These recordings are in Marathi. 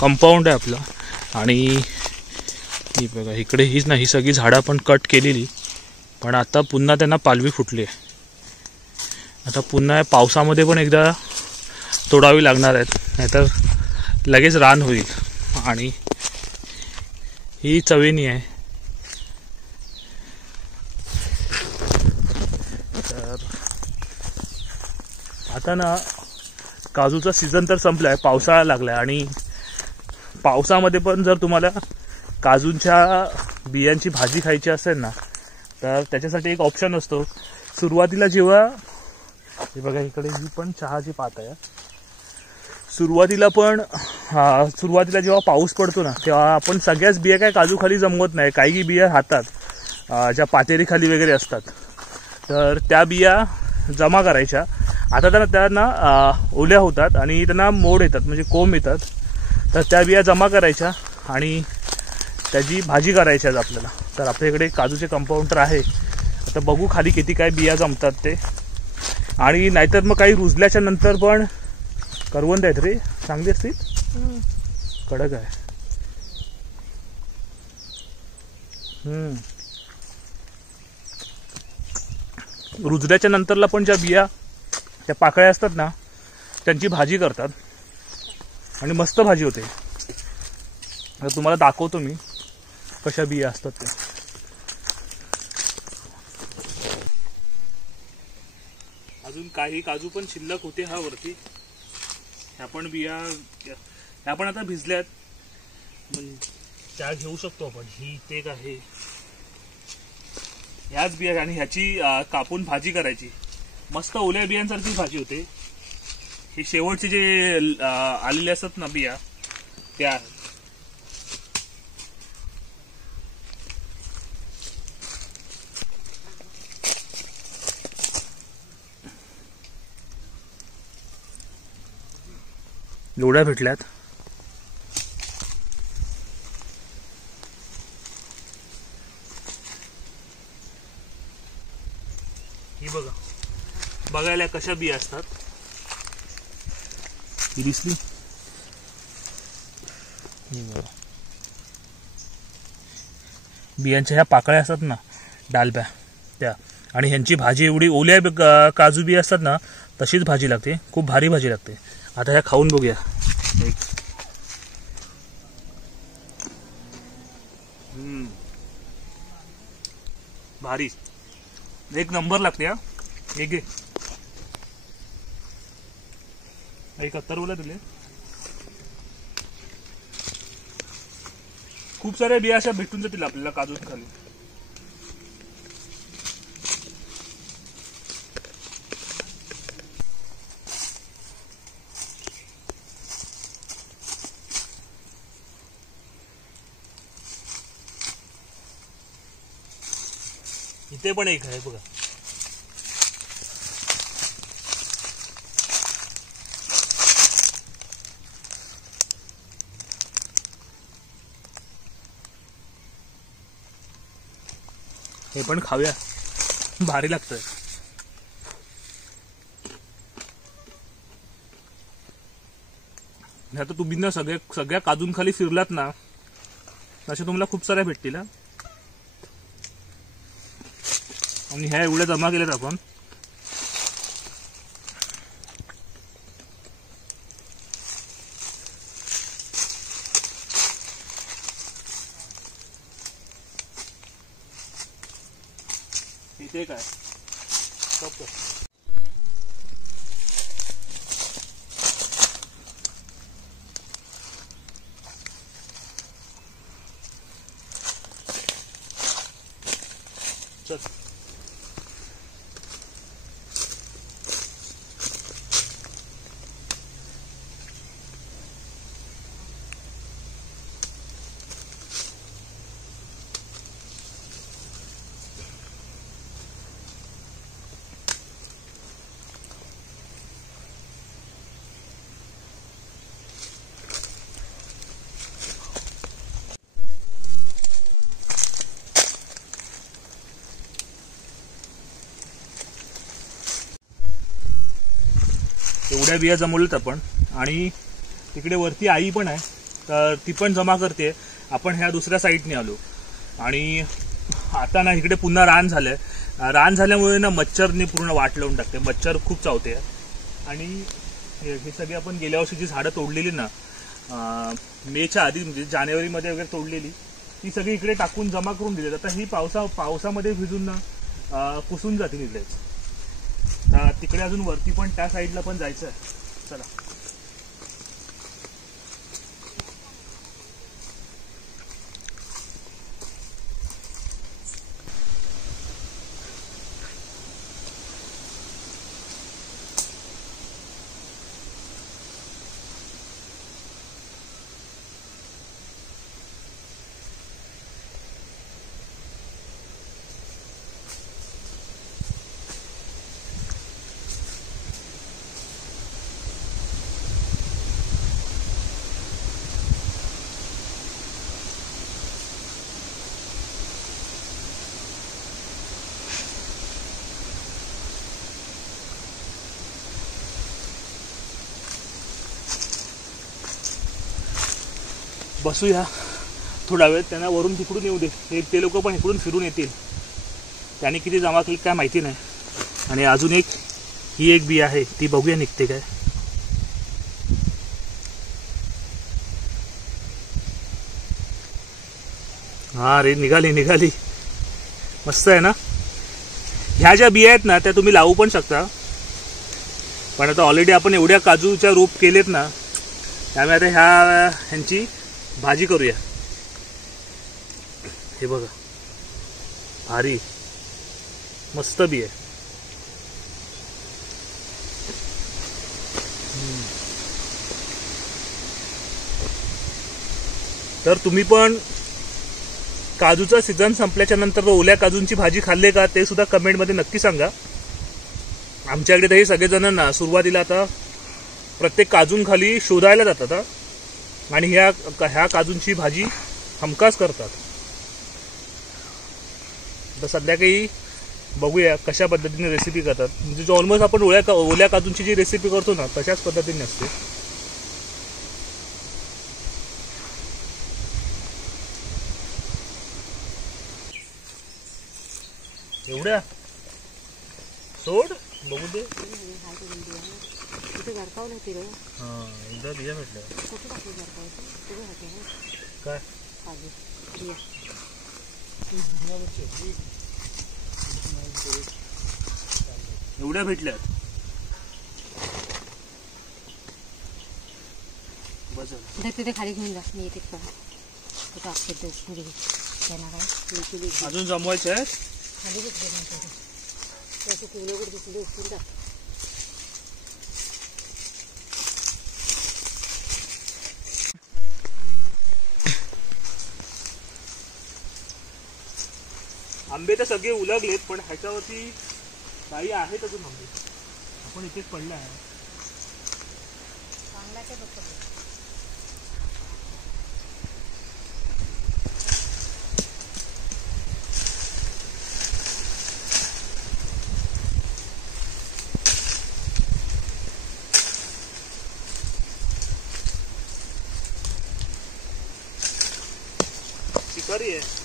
कंपाऊंड आहे आपला। आणि ही बघा इकडे हीच नाही, ही सगळी झाडं आपण कट केलेली, पण आता पुन्हा त्यांना पालवी फुटली आहे। आता पुन्हा पावसामध्ये पण एकदा तोडावी लागणार आहेत, नाहीतर लगेच रान होईल। आणि ही चवेनी आहे। तर आता ना काजूचा सीझन तर संपलाय, पावसाळा लागलाय। आणि पावसामध्ये पण जर तुम्हाला काजूंच्या बियांची भाजी खायची असेल ना, तर त्याच्यासाठी एक ऑप्शन असतो। सुरुवातीला जेव्हा हे बघा इकडे ही पण चहाची पात आहे। सुरुवातीला जेव्हा पाऊस पडतो ना, तेव्हा आपण सगळ्याच बिया काय काजू खाली जमवत नाही, काही बिया राहतात ज्या पातेरी खाली वगैरे असतात, तर त्या बिया जमा करायच्या। आता त्यांना ओल्या होतात आणि त्यांना मोड येतात, म्हणजे कोंब येतात, तर त्या बिया जमा करायच्या आणि त्याची भाजी करायची आहे आपल्याला। तर आपल्याकडे काजूचे कंपाऊंडर आहे, आता बघू खाली किती काय बिया जमतात ते। आणि नाहीतर मग काही रुजल्याच्या नंतर पण करवंद आहेत रे, चांगली असतील, कडक आहे। रुजल्याच्या नंतरला पण ज्या बिया त्या पाकळ्या असतात ना, त्यांची भाजी करतात आणि मस्त भाजी होते। आता तुम्हाला दाखवतो मी कशा बिया असतात त्या। अजून काही काजू पण शिल्लक होते हा वरती, ह्या पण बिया, ह्या पण आता भिजल्यात, त्या घेऊ शकतो आपण। ही ते आहे, ह्याच बिया, आणि ह्याची कापून भाजी करायची, मस्त ओल्या बियांसारखी भाजी होते। ही शेवटचे जे आलेले असतात ना बिया, त्या एवढ्या भेटल्यात। ही बघा, बघायला कशा बिया असतात, ही दिसली, बियांच्या ह्या पाकळ्या असतात ना, डालब्या त्या, आणि ह्यांची भाजी एवढी ओल्या काजू बिया असतात ना, तशीच भाजी लागते, खूप भारी भाजी लागते। आता ह्या खाऊन बघूया। भारी, एक नंबर लागते। एक अत्तरवला दिले, खूप साऱ्या बिया अशा भेटून जातील आपल्याला काजू खाली। इथे पण एक आहे बघा, हे पण खाऊया, भारी लागतंय। आता तुम्ही ना सगळ्या काजून खाली फिरलात ना, अशा तुम्हाला खूप साऱ्या भेटतील। आणि ह्या एवढ्या जमा केल्यात आपण, इथे काय चल। एवढ्या बिया जमवल्यात आपण। आणि तिकडे वरती आई पण आहे, तर ती पण जमा करते. आपण ह्या दुसऱ्या साईडने आलो आणि आता ना इकडे पुन्हा रान झालंय. रान झाल्यामुळे ना मच्छरने पूर्ण वाट लावून टाकते. मच्छर खूप चावते आणि हे सगळे आपण गेल्या वर्षी जी झाडं तोडलेली ना मेच्या आधी म्हणजे जानेवारीमध्ये वगैरे तोडलेली ती सगळी इकडे टाकून जमा करून दिली. आता ही पावसामध्ये भिजून ना पुसून जातील इकडेच. तर तिकडे अजून वरती पण त्या साईडला पण जायचं आहे. चला. बसूया थोडा वेळ. त्यांना वरून तिकडून येऊ दे. ते लोक पण इकडून फिरून येतील. त्याने किती जमा केली काय माहिती नाही. आणि अजून ही एक बी आहे ती बघूया निघते काय. हा रे निघाली. मस्त आहे ना. ह्या ज्या बिया आहेत ना त्या तुम्ही लावू पण शकता. पण आता ऑलरेडी आपण एवढ्या काजूच्या रोप केलेत ना त्यामुळे आता ह्यांची भाजी करूया. हे बघा भारी मस्त बी आहे. तर तुम्ही पण काजूचा सीझन संपल्याच्या नंतर ओल्या काजूंची भाजी खाल्ले का ते सुद्धा कमेंटमध्ये नक्की सांगा. आमच्याकडे तर हे सगळेजण ना सुरुवातीला आता प्रत्येक काजूंखाली शोधायला जातात आणि ह्या काजूंची भाजी हमखास करतात. तर संध्याकाळी बघूया कशा पद्धतीने रेसिपी करतात. म्हणजे ऑलमोस्ट आपण ओल्या काजूंची जी रेसिपी करतो ना तशाच पद्धतीने असते. एवढ्या सोड बघू दे. एकदा बिया भेटल्या काय एवढ्या भेटल्या बस तिथे खाली घेऊन जा. मी येते अजून जमवायचे आहे. खाली त्याचे किलो दिसले उचलून टाक. आंबे तर सगळे उलगलेत पण ह्याच्यावरती काही आहेत अजून आंबे. आपण इथेच पडला आहे. शिकारी आहे.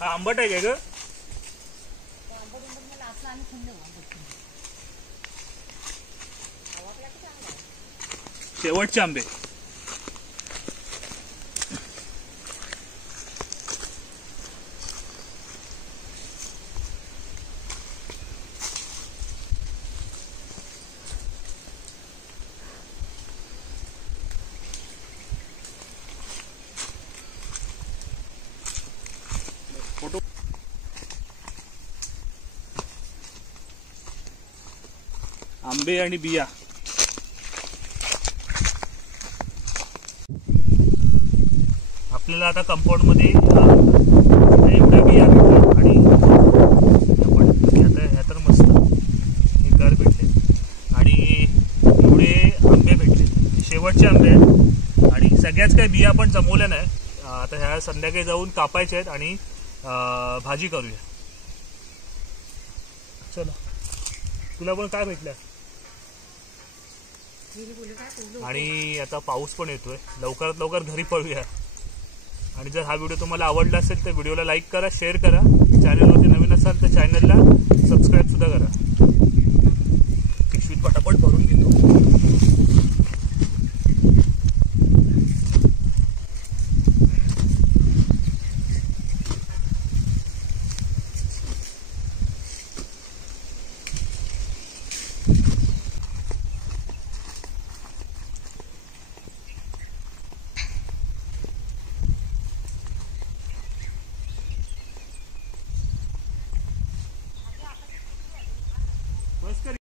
हा आंबट आहे काय ग? शेवटचे आंबे. आंबे आणि बिया. आपल्याला आता कंपाऊंड मध्ये एवढ्या बिया भेटल्या आणि ह्या तर मस्त हे घर भेटले आणि एवढे आंबे भेटले. शेवटचे आंबे आहेत आणि सगळ्याच काही बिया आपण जमवल्या नाही. आता ह्या संध्याकाळी जाऊन कापायचे आहेत आणि भाजी करूया. चला, तुला पण काय भेटलं? आणि आता पाऊस पण येतोय, लवकरात लवकर घरी पळूया. आणि जर हा व्हिडिओ तुम्हाला आवडला असेल तर व्हिडिओला लाईक करा, शेअर करा. चॅनलवरती नवीन असाल तर चॅनलला सबस्क्राईब सुद्धा करा. पिशवीत पटापट भरून घेतो.